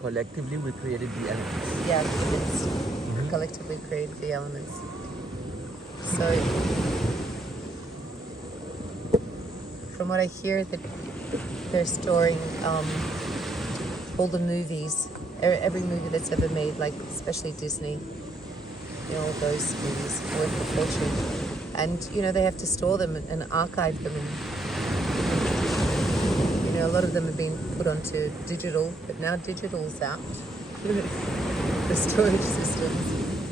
collectively we created the elements. Yeah, it's collectively created the elements. So, from what I hear, that they're storing all the movies, every movie that's ever made, like especially Disney, all those movies worth a fortune. And, they have to store them and archive them. And, a lot of them have been put onto digital, but now digital's out. The storage systems.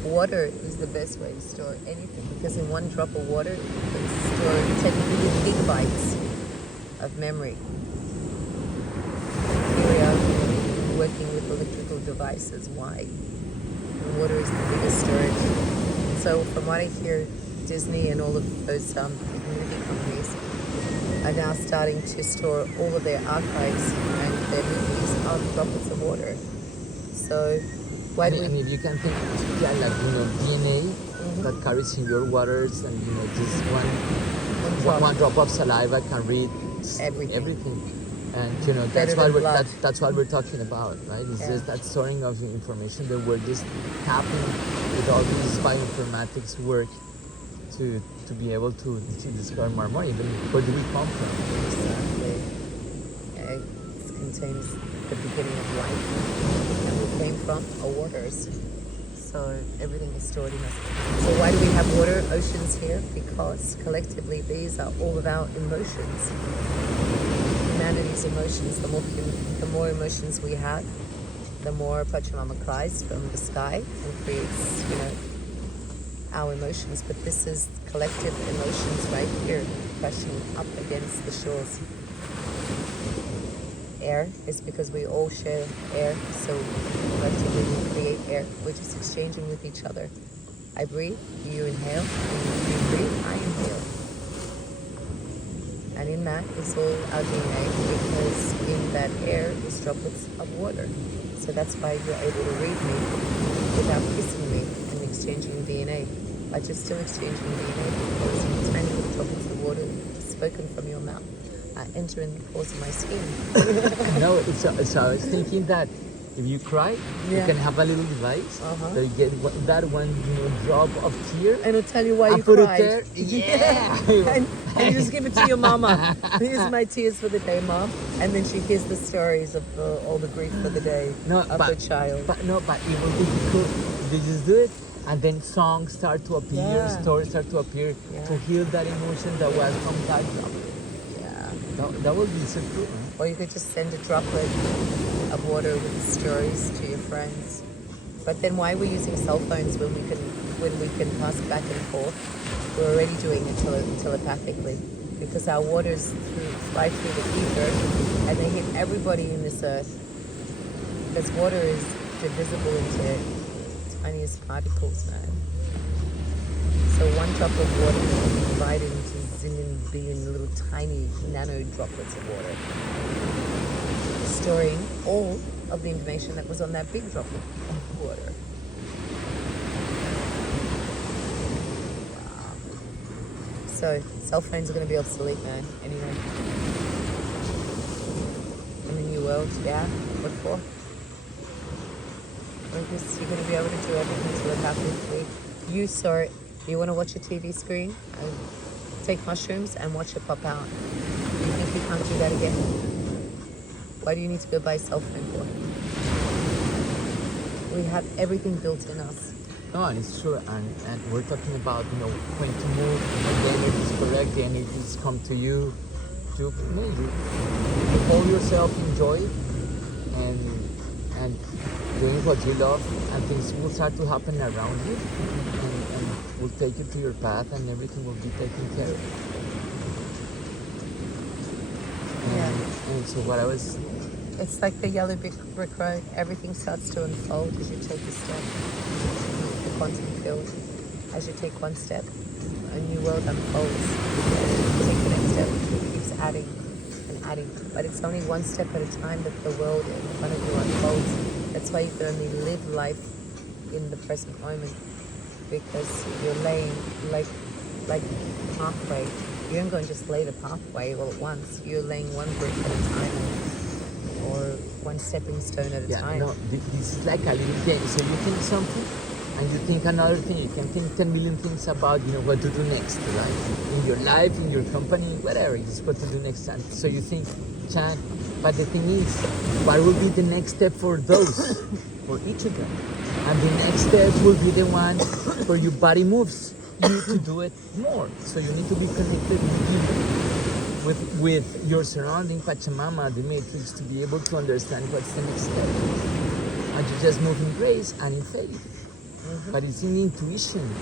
Water is the best way to store anything, because in one drop of water, you can take gigabytes of memory. Here we are working with electrical devices. Why? And water is the biggest storage. So from what I hear, Disney and all of those movie companies are now starting to store all of their archives and their movies on droplets of water. So why do we... And if you can think, like, DNA that carries in your waters, and, just one drop of saliva can read everything. And, that's what we're talking about, right? It's just that storing of information that we're just tapping with all these bioinformatics work to be able to discover more. Even where do we come from? Exactly. It contains the beginning of life, and we came from our waters. So everything is stored in us. So why do we have water oceans here? Because collectively these are all of our emotions. Humanity's emotions. The more emotions we have, the more Pachamama cries from the sky and creates, our emotions. But this is collective emotions right here, crashing up against the shores. Air is because we all share air, so collectively we create air. We're just exchanging with each other. I breathe, you inhale, and you breathe, I inhale. And in that is all our DNA, because in that air is droplets of water. So that's why you're able to read me without kissing me and exchanging DNA. But you're still exchanging DNA because tiny little droplets of water spoken from your mouth enter in the pores of my skin. No, so I was thinking that if you cry, you can have a little device that you get that one drop of tear, and it'll tell you why you put cried. it there. and you just give it to your mama. Here's my tears for the day, Mom. And then she hears the stories of all the grief for the day of her child. But it will be cool. They just do it, and then songs start to appear, stories start to appear to heal that emotion that was from that drop. That would be so cool. Or you could just send a droplet of water with stories to your friends. But then why are we using cell phones when we can pass back and forth? We're already doing it telepathically, because our waters fly through the ether and they hit everybody in this earth. Because water is divisible into tiniest particles, man. So one drop of water can be divided into zillion billion little tiny nano droplets of water, storing all of the information that was on that big droplet of water. Wow. So cell phones are going to be obsolete, man, anyway. In the new world, what for? Because you're going to be able to do everything telepathically. You saw it. You want to watch a TV screen? Take mushrooms and watch it pop out. You think you can't do that again? Why do you need to go buy a cell phone for? We have everything built in us. No, and it's true. And we're talking about when to move, when the energy is correct, the energies come to you. You hold yourself, enjoy, and doing what you love, and things will start to happen around you. Will take you to your path, and everything will be taken care of. And so what I was... It's like the yellow brick road. Everything starts to unfold as you take a step. The quantum field. As you take one step, a new world unfolds. You take the next step, it keeps adding and adding. But it's only one step at a time that the world in front of you unfolds. That's why you can only live life in the present moment. Because you're laying like pathway. You don't go and just lay the pathway all at once. You're laying one brick at a time. or one stepping stone at a time. No, this is like a little game. So you think something, and you think another thing. You can think 10 million things about, what to do next, right? In your life, in your company, whatever. It's what to do next. And so you think, Chan, but the thing is, what will be the next step for those, for each of them? And the next step will be the one where your body moves you to do it more. So you need to be connected with your surrounding, Pachamama, the matrix, to be able to understand what's the next step. And you just move in grace and in faith. But it's in intuition.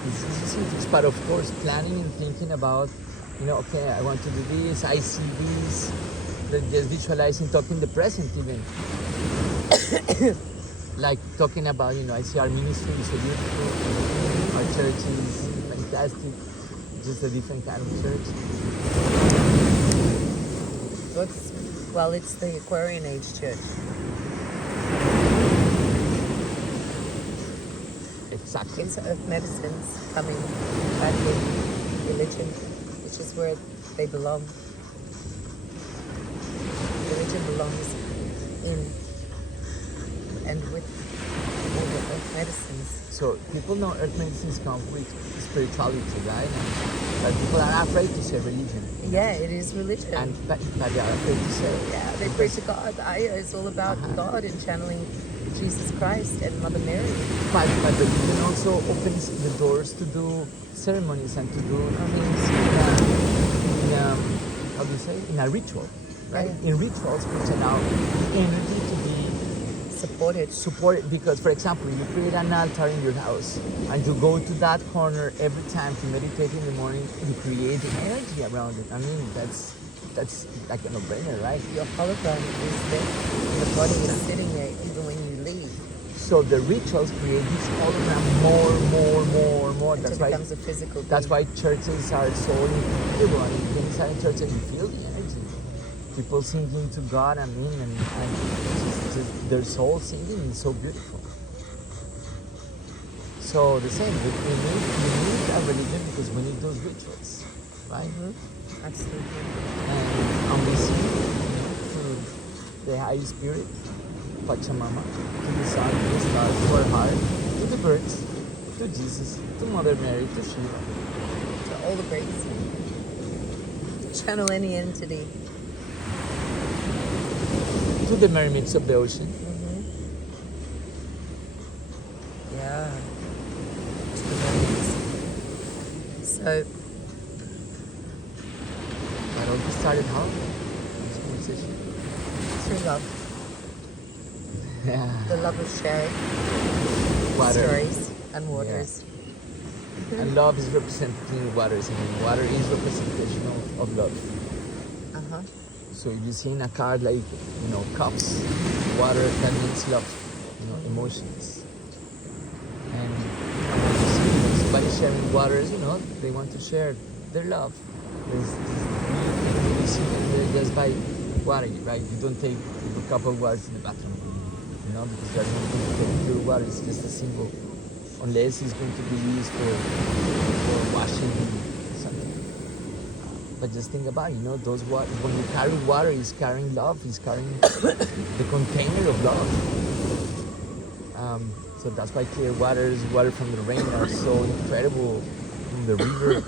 It's part, of course, planning and thinking about, okay, I want to do this, I see this, but just visualizing, talking the present even. Like talking about, I see our ministry is so beautiful, our church is fantastic, just a different kind of church. It's the Aquarian Age church. Exactly. It's earth medicines coming back with religion, which is where they belong. Religion belongs in and with all the earth medicines. So people know earth medicines come with spirituality, right? But people are afraid to say religion. Yeah, it is religion. But they are afraid to say. Yeah, they pray to God. Ayah is all about God and channeling Jesus Christ and Mother Mary. But religion also opens the doors to do ceremonies and to do things in a ritual, right? Yeah. In rituals which allow the energy to be supported, because, for example, you create an altar in your house and you go to that corner every time to meditate in the morning, you create an energy around it. I mean, that's like a no-brainer, right? Your hologram is there. The body is sitting there even when you leave. So the rituals create this hologram more. Until it becomes a physical being. That's why churches are so incredible. I mean, inside a church, you feel the energy. People singing to God, and just their soul singing is so beautiful. So the same, we need a religion because we need those rituals, right? Mm-hmm. Absolutely. And we sing to the high spirit, Pachamama, to the sun, to the stars, to our heart, to the birds, to Jesus, to Mother Mary, to Shiva. To all the greats. Channel any entity. To the mermaids of the ocean. Mm-hmm. Yeah. To the mermaids. So. That all started how? This conversation. Through love. Yeah. The love of sharing. Water. Stories and waters. Yeah. And love is representing waters. I mean, water is representation of love. Uh-huh. So if you see in a card like, cups, water, that means love, emotions. And when you see somebody sharing waters, they want to share their love. You see them there just by water, right? You don't take a cup of water to the bathroom, because you're not going to take pure water. It's just a symbol, unless it's going to be used for washing something. But just think about it, those water, when you carry water, it's carrying love, it's carrying the container of love. So that's why clear waters, water from the rain are so incredible, from the river.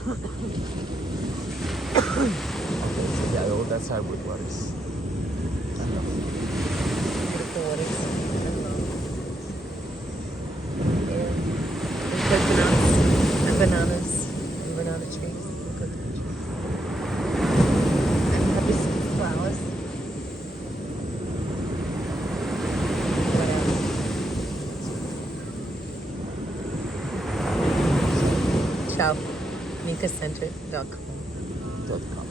Okay, so yeah, all that's our good waters. And love. Beautiful waters and love. Yeah. And coconuts and bananas and banana trees and coconut trees. And hibiscus flowers. What else? Ciao. MikaCenter.com.